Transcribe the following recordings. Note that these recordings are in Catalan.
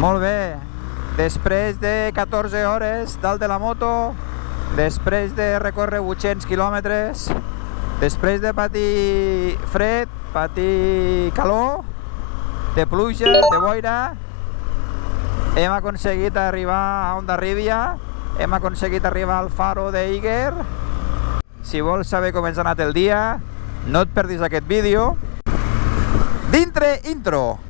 Molt bé, després de 14 hores dalt de la moto, després de recórrer 800 quilòmetres, després de patir fred, patir calor, de pluja, de boira, hem aconseguit arribar a Hondarribia, hem aconseguit arribar al faro d'Eiger. Si vols saber com ens ha anat el dia, no et perdis aquest vídeo. Dintre intro!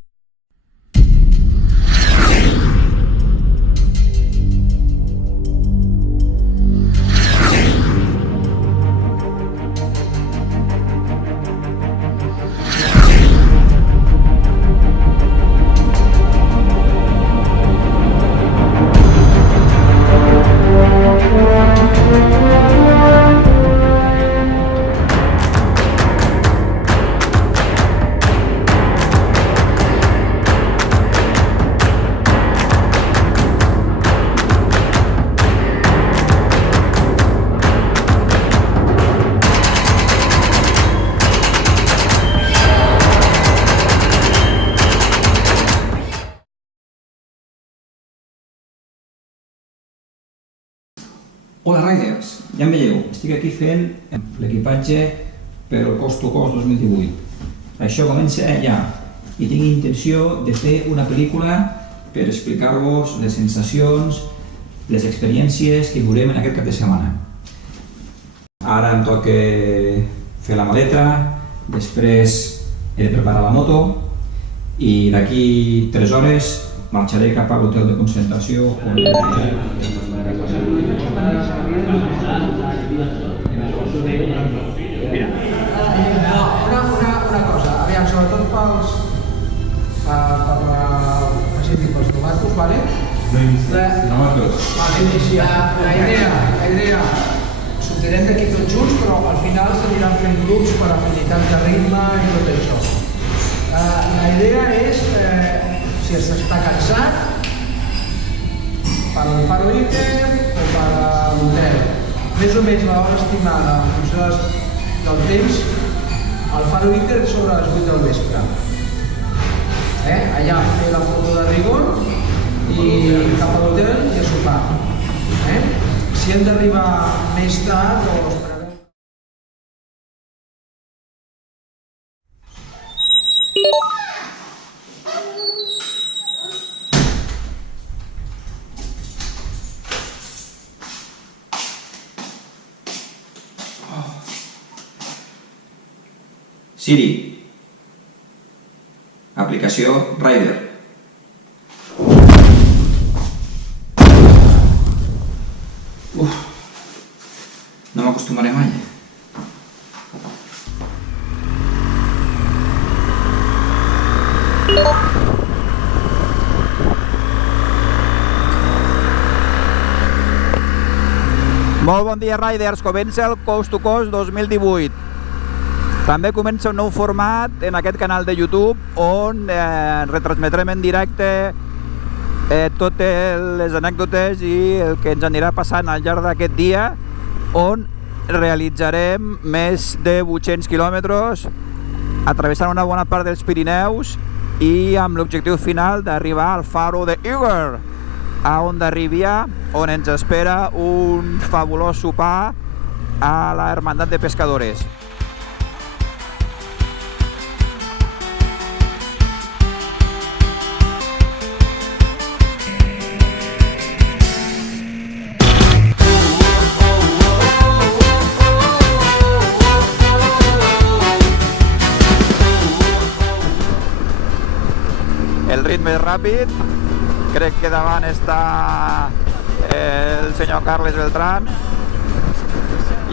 Hola Riders, ja em veieu, estic aquí fent l'equipatge per al Coast to Coast 2018. Això comença ja i tinc intenció de fer una pel·lícula per explicar-vos les sensacions, les experiències que veurem en aquest cap de setmana. Ara em toca fer la maleta, després he de preparar la moto i d'aquí 3 hores marxaré cap a l'hotel de concentració on una cosa, aviam, sobretot pels tomàquets, ¿vale? La idea, sortirem d'aquí tots junts, però al final s'aniran fent grups per afinitat de ritme i tot això. La idea és, si s'està cansat, per al Faro Iker o per a l'hotel. Més o menys l'hora estimada en funció del temps, al Faro Iker sobre les 8 del vespre. Allà fer la foto de rigor i cap a l'hotel i a sopar. Si hem d'arribar més tard o esperarem. Siri, aplicació Rider. No m'acostumaré mai. Molt bon dia, Riders. Comença el Coast to Coast 2018. També comença un nou format en aquest canal de YouTube on retransmetrem en directe totes les anècdotes i el que ens anirà passant al llarg d'aquest dia, on realitzarem més de 800 quilòmetres travessant una bona part dels Pirineus i amb l'objectiu final d'arribar al faro d'Eiger, a Hondarribia, on ens espera un fabulós sopar a la Hermandad de Pescadores. El ritme és ràpid, crec que davant està el senyor Carles Beltrán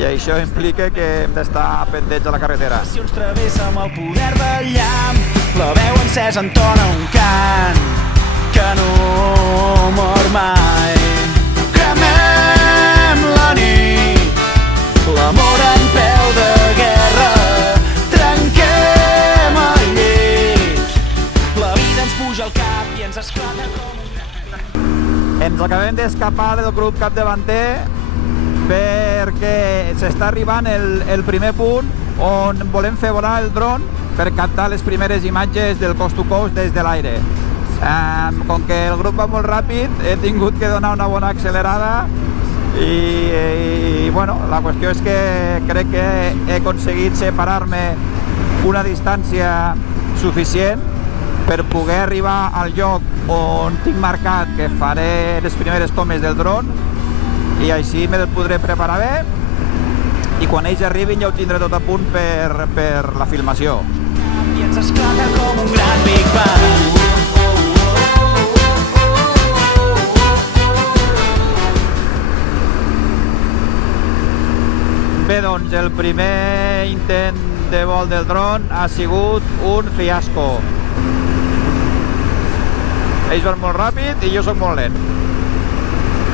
i això implica que hem d'estar pendents a la carretera. Travessa amb el poder del llamp, la veu encesa entona un cant que no mor mai. Cremem la nit, l'amor en peu de guerra, trenquem el llit, la vida ens puja al cap i ens esclata com un tren. Ens acabem d'escapar del grup capdavanter perquè s'està arribant el primer punt on volem fer volar el dron per captar les primeres imatges del Coast to Coast des de l'aire. Com que el grup va molt ràpid, he tingut que donar una bona accelerada i bueno, la qüestió és que crec que he aconseguit separar-me una distància suficient per poder arribar al lloc on tinc marcat que faré les primeres tomes del dron i així me podré preparar bé i quan ells arribin ja ho tindré tot a punt per la filmació. I ens esclata com un gran Big Bang. Bé, doncs el primer intent de vol del dron ha sigut un fiasco. Ells van molt ràpid i jo sóc molt lent.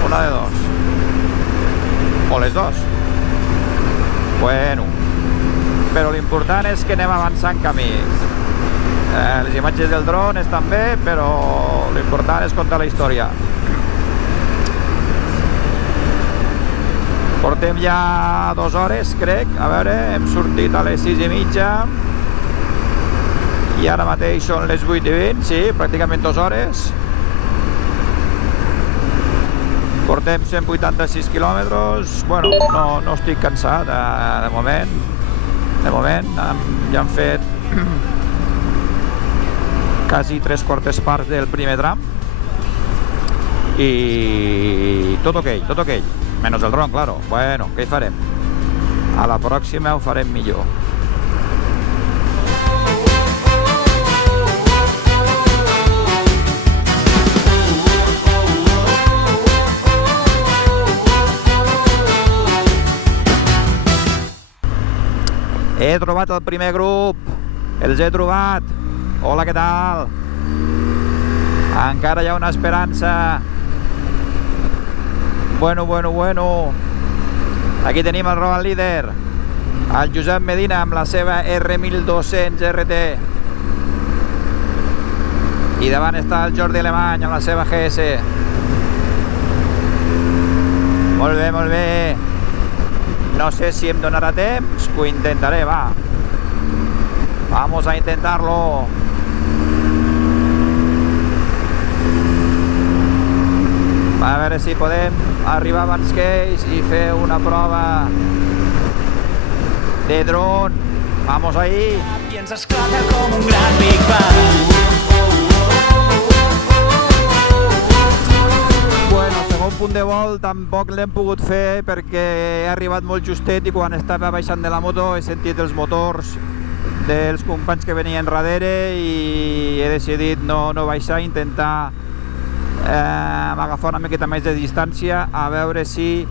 Una de dos. O les dos. Bueno. Però l'important és que anem avançant camí. Les imatges del dron estan bé, però l'important és contar la història. Portem ja 2 hores, crec. A veure, hem sortit a les 6:30 i ara mateix són les 8:20, sí, pràcticament 2 hores. Portem 186 quilòmetres. Bueno, no estic cansat de moment. De moment ja hem fet quasi 3/4 parts del primer tram i tot ok. Menos el dron, claro. Bueno, què hi farem? A la pròxima ho farem millor. He trobat el primer grup. Els he trobat. Hola, què tal? Encara hi ha una esperança. Bueno. Aquí tenim el Road Líder, el Josep Medina amb la seva R1200 RT. I davant està el Jordi Alemany amb la seva GS. Molt bé. No sé si em donarà temps, que ho intentaré, va. Vamos a intentarlo. A veure si podem arribar abans que ells i fer una prova de dron. Vamos ahí. I ens esclata com un gran Big Bang. Bueno, el segon punt de vol tampoc l'hem pogut fer perquè he arribat molt justet i quan estava baixant de la moto he sentit els motors dels companys que venien darrere i he decidit no baixar, intentar agafar una miqueta més de distància a veure si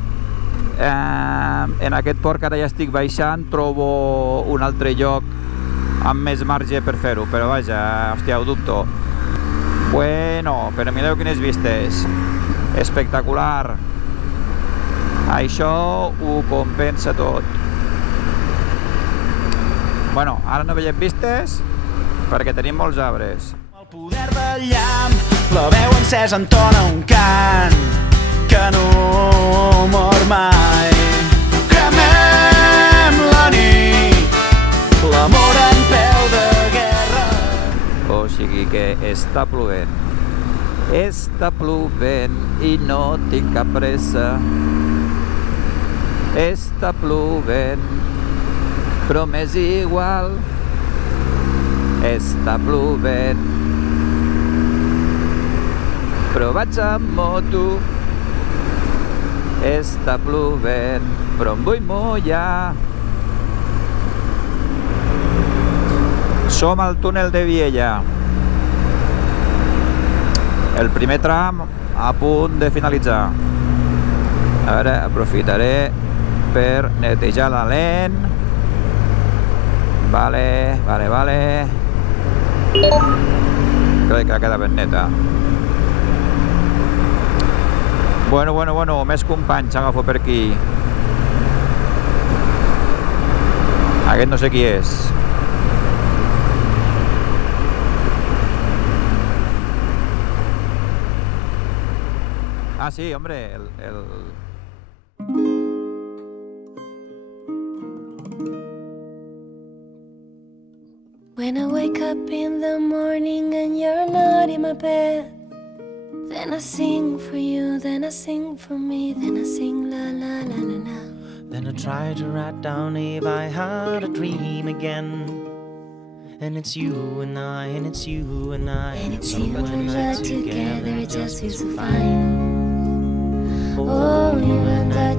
en aquest port que ara ja estic baixant trobo un altre lloc amb més marge per fer-ho, però vaja, hòstia, ho dubto. Bueno, però mireu quines vistes, espectacular. Això ho compensa tot. Bueno, ara no veiem vistes perquè tenim molts arbres. El poder del llamp, la veu encesa entona un cant que no mor mai. Cremem la nit, l'amor en peu de guerra. O sigui que està plovent. Està plovent i no tinc cap pressa. Està plovent, però m'és igual. Està plovent, però vaig amb moto. Està plovent, però em vull mullar. Som al túnel de Viella. El primer tram a punt de finalitzar. A veure, aprofitaré per netejar la lent. Vale. Crec que queda ben neta. Bueno, més companys agafo per aquí. Aquest no sé qui és. Ah, sí, hombre, When I wake up in the morning and you're not in my bed. Then I sing for you, then I sing for me, then I sing la la la la la. Then I try to write down if I had a dream again. And it's you and I, and it's you and I, And it's you and I together, it just feels so fine. Oh, you and I